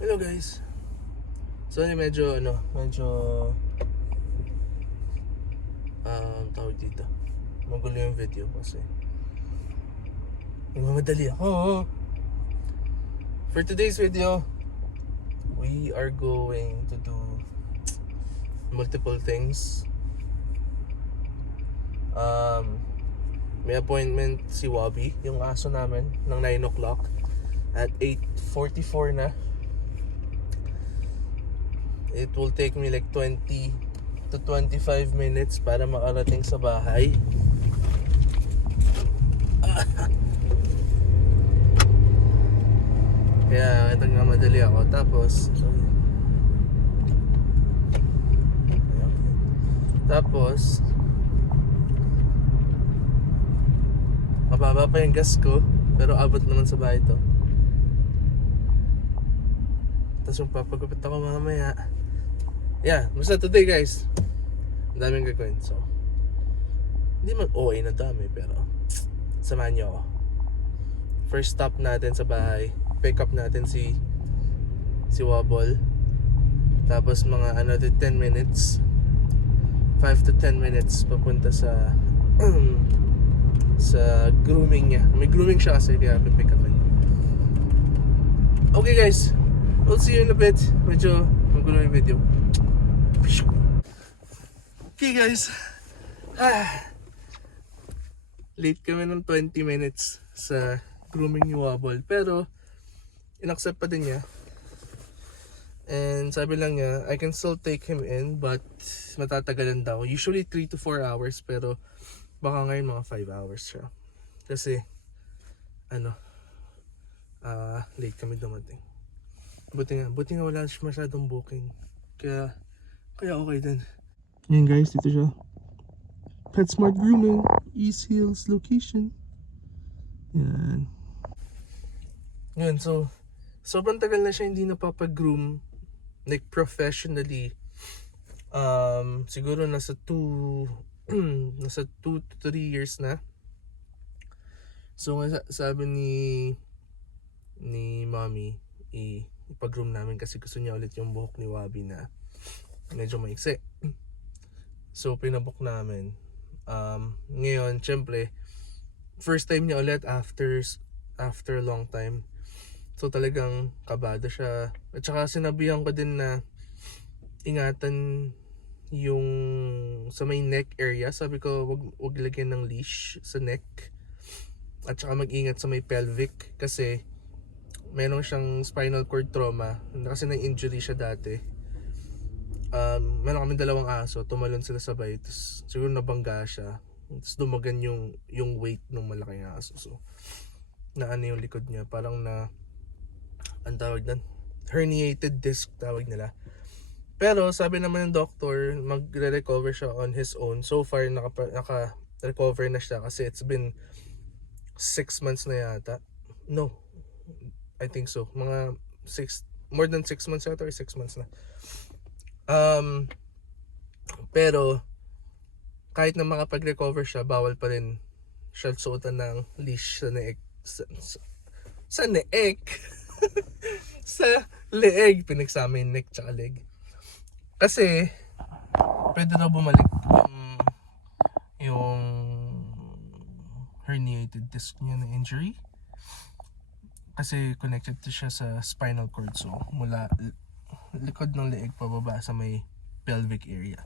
Hello guys. So medyo tawag dito. Magulo yung video kasi nagmamadali ako. For today's video, we are going to do multiple things. May appointment si Wabi, yung aso namin, ng 9 o'clock. At 8:44 na. It will take me like 20 to 25 minutes para makarating sa bahay. Kaya nagmamadali ako. Tapos mababa pa yung gas ko, pero abot naman sa bahay to. Tapos magpapagupit ako mamaya. Yeah, basta today guys, ang daming gagawin. So, hindi man OA na dami, pero samahan nyo ako. First stop natin sa bahay, pick up natin si Wobble. Tapos mga another 10 minutes, 5 to 10 minutes papunta sa sa grooming niya. May grooming siya kasi, kaya pick upin. Okay guys, we'll see you in a bit. Medyo magulo yung video. Okay guys, late kami ng 20 minutes sa grooming ni Wobble, pero inaccept pa din niya. And sabi lang niya, I can still take him in, but matatagalan daw. Usually 3 to 4 hours, pero baka ngayon mga 5 hours siya. Kasi late kami dumating. Buti nga wala masyadong booking. Kaya okay din. Yan guys, dito siya. PetSmart Grooming, East Hills location. Yan. So sobrang tagal na siya hindi napapag-groom like professionally. Siguro nasa 2 to 3 years na. So sabi ni mommy, ipag-groom namin kasi gusto niya ulit yung buhok ni Wabi na medyo maiksi. So pinabook namin. Ngayon, syempre, first time niya ulit after a long time. So talagang kabado siya. At saka sinabihan ko din na ingatan yung sa may neck area. Sabi ko wag lagyan ng leash sa neck. At saka mag-ingat sa may pelvic kasi meron siyang spinal cord trauma kasi na-injury siya dati. Meron kami dalawang aso, tumalon sila sabay, tapos siguro nabangga siya, tapos dumagan yung weight ng malaking aso. So naano yung likod niya, parang ang tawag doon, herniated disc tawag nila. Pero sabi naman ng doctor, magre-recover siya on his own. So far naka-recover na siya kasi it's been 6 months na yata. No, I think so. More than 6 months yata or 6 months na. Pero kahit na makapag-recover siya, bawal pa rin siya suotan ng leash sa neck. Sa neck? Sa leeg. Pinagsama yung neck tsaka leg. Kasi pwede na bumalik yung herniated disc niya na injury. Kasi connected to siya sa spinal cord. So mula likod ng leeg pababa sa may pelvic area.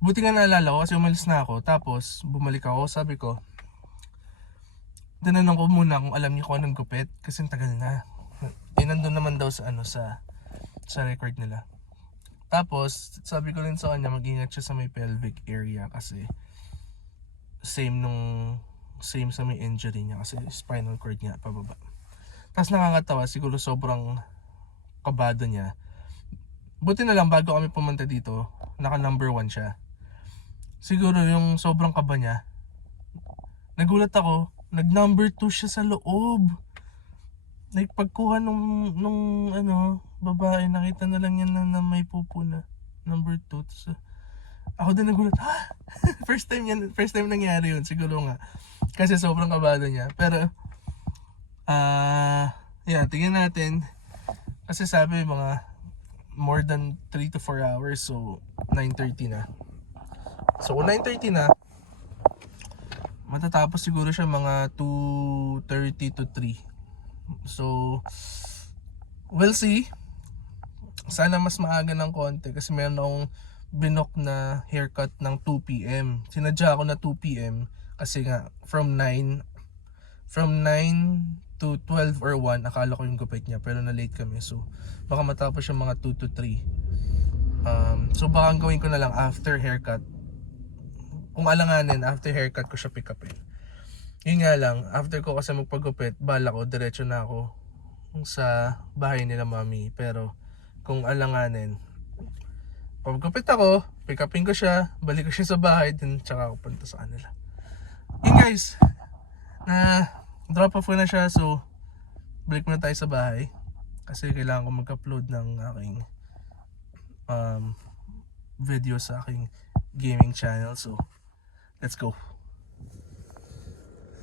Buti nga naalala ko kasi umalis na ako. Tapos bumalik ako, sabi ko, tinanong ko muna kung alam niya kung anong gupit kasi tagal na. Nandun naman daw sa record nila. Tapos sabi ko rin sa kanya, mag-ingat siya sa may pelvic area kasi same sa may injury niya kasi spinal cord niya pababa. Tapos nakakatawa, siguro sobrang kabado niya. Buti na lang bago kami pumunta dito, naka number 1 siya. Siguro yung sobrang kaba niya, nagulat ako, nag number 2 siya sa loob. Nagpagkuha nung babae, nakita na lang yan na may pupo na number 2. So, ako din nagulat, ha? first time nangyari yun, siguro nga. Kasi sobrang kabado niya. Pero, tingnan natin Kasi sabi mga more than 3 to 4 hours, so 9:30 na. So kung 9:30 na, matatapos siguro siya mga 2:30 to 3. So we'll see. Sana mas maaga ng konti kasi meron akong binook na haircut ng 2 p.m. Sinadya ako na 2 p.m. kasi nga from 9 to 12 or 1 akala ko yung gupit niya, pero na late kami, so baka matapos siya mga 2 to 3. So baka ang gawin ko na lang after haircut, kung alanganin after haircut ko siya pick upin. Yun nga lang, after ko kasi magpagupit, bala ko diretso na ako sa bahay nila mami. Pero kung alanganin, pagkupit ako, pick upin ko siya, balik ko siya sa bahay, din tsaka ako punta sa kanila. Yun guys, na drop off ko na siya, so balik muna tayo sa bahay kasi kailangan ko mag-upload ng aking video sa aking gaming channel. So let's go.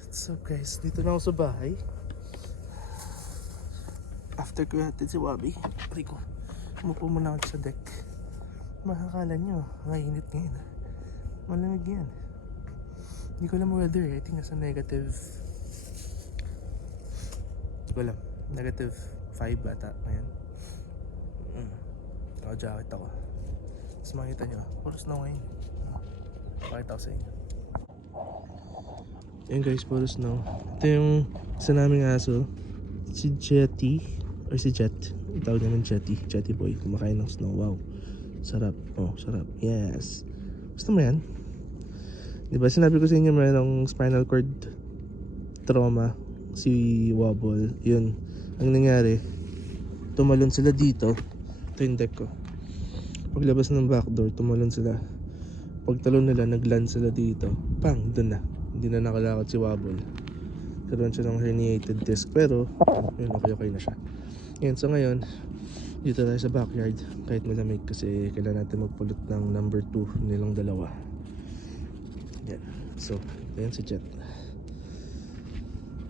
What's up guys, dito na ako sa bahay after ko hatid si Wabi. Rico, umupo muna ako sa deck. Makakala nyo, mainit ngayon. Malamig yan. Hindi ko alam weather eh. I think nasa negative, hindi ko alam, negative 5 bata ngayon. Naka-jacket ako. Tapos makita nyo, puro snow ngayon. Pakita ko sa inyo. Ayan guys, puro snow. Ito yung isa naming aso, si Jetty, or si Jet. Tawag naman Jetty, Jetty boy. Kumakain ng snow, wow. Sarap, oh sarap, yes. Gusto mo yan? Diba sinabi ko sa inyo mayroong spinal cord trauma si Wobble. Yun, ang nangyari, tumalon sila dito. Ito yung deck ko. Paglabas ng back door, tumalon sila. Pagtalon nila, nagland sila dito. Pang, dun na. Hindi na nakalakad si Wobble. Karoon siya ng herniated disc, pero yun, okay na siya. Yan, so ngayon dito tayo sa backyard kahit malamig kasi kailangan natin magpulot ng number 2 nilang dalawa. Yan, so ayan si Jet.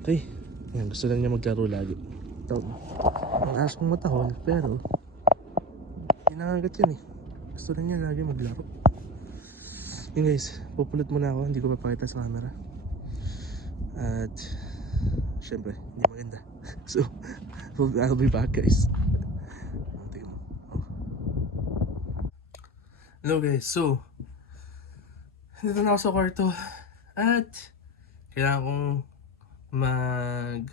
Okay, yan, gusto lang niya maglaro lagi. Ito, ang aso kong matahol, pero hinangagat yun eh. Gusto lang niya lagi maglaro. Yun guys, pupulot muna ako, hindi ko papakita sa camera. At syempre, hindi maganda. So, I'll be back guys. Hello guys, so dito na ako sa kwarto at kailangan kong mag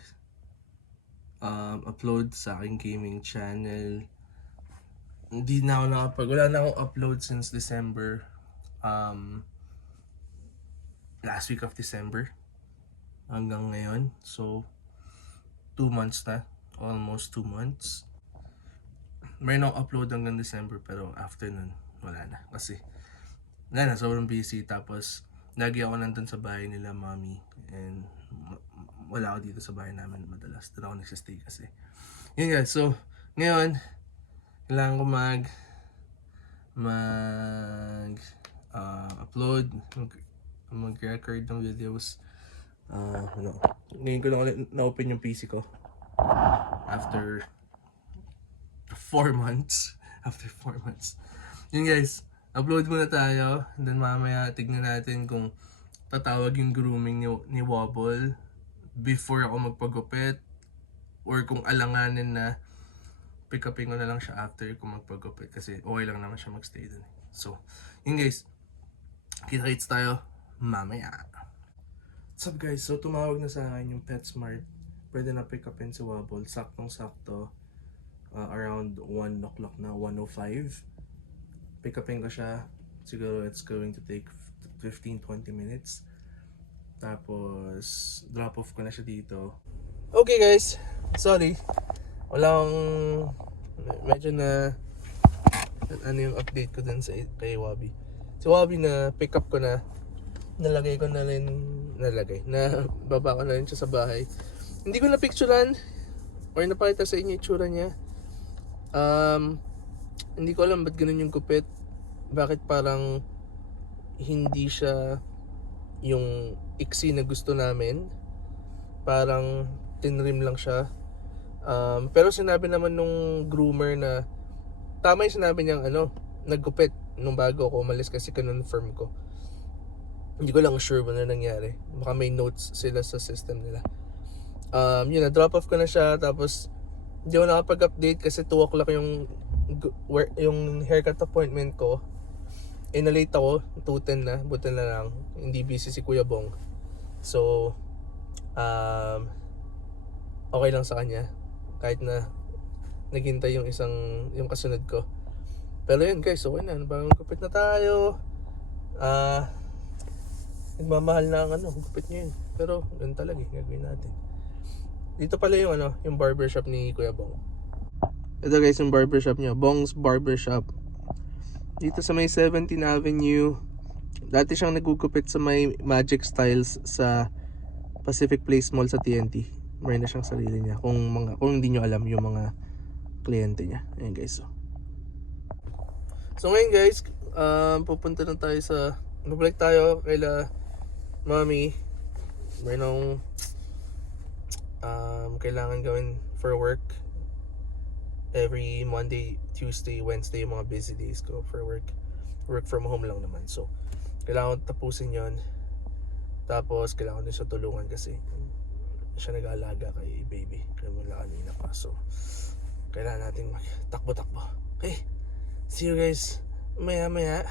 upload sa aking gaming channel. Hindi na ako wala na akong upload since December, last week of December hanggang ngayon, so 2 months na, almost 2 months. Mayroon akong upload hanggang December, pero after nun wala na kasi wala na, sobrang busy. Tapos lagi ako nandun sa bahay nila mami and wala ako dito sa bahay namin madalas. Doon ako nagsistay kasi. Yun guys, so ngayon kailangan ko upload, mag-record ng videos. Ngayon ko lang ulit na-open yung PC ko after 4 months. After 4 months. Yun guys, upload muna tayo. And then mamaya tignan natin kung tatawag yung grooming ni Wobble before ako magpagupit, or kung alanganin na pick upin ko na lang siya after ko magpagupit kasi okay lang naman siya magstay dun. So, yun guys, kita-kits tayo mamaya. What's up guys, so tumawag na sa akin yung PetSmart. Pwede na pick upin si Wobble, saktong-sakto. Around 1 o'clock na, 1:05. Pick upin ko siya. Siguro it's going to take 15-20 minutes. Tapos drop off ko na siya dito. Okay guys, sorry. Walang medyo na ano yung update ko dun sa kay Wabi. Si Wabi na pick up ko na, nalagay ko na rin, na baba ko na rin siya sa bahay. Hindi ko na picturean or napakita sa inyo yung itsura niya. Hindi ko alam ba't ganun yung gupit. Bakit parang hindi siya yung iksi na gusto namin. Parang tinrim lang siya. Pero sinabi naman nung groomer na tama yung sinabi niyang naggupit nung bago ako umalis kasi kinonfirm ko. Hindi ko lang sure ano nangyari. Baka may notes sila sa system nila. Yun, na-drop off ko na siya. Tapos, hindi ako nakapag-update kasi 2 o'clock yung haircut appointment ko. Na-late ako, 2:10 na. Buti na lang, hindi busy si Kuya Bong. So, okay lang sa kanya. Kahit na naghintay yung kasunod ko. Pero yun guys, okay na. Bagong gupit na tayo. Nagmamahal na ang gupit niya yun. Pero yun talaga gagawin natin. Dito pala yung barbershop ni Kuya Bong. Ito guys yung barbershop niya, Bong's Barbershop. Dito sa may 17th Avenue. Dati siyang nagugupit sa may Magic Styles sa Pacific Place Mall sa TNT. May na siyang sarili niya. Kung hindi nyo alam yung mga kliyente niya. Ayan guys. So ngayon guys, pupunta na tayo babalik tayo kaila Mommy. Mayroong kailangan gawin for work. Every Monday, Tuesday, Wednesday yung mga busy days ko for work. Work from home lang naman. So, kailangan tapusin yon. Tapos, kailangan din siya tulungan kasi siya nag-aalaga kay baby. Kaya mula kanina pa. So, kailangan natin magtakbo-takbo. Okay. See you guys maya-maya.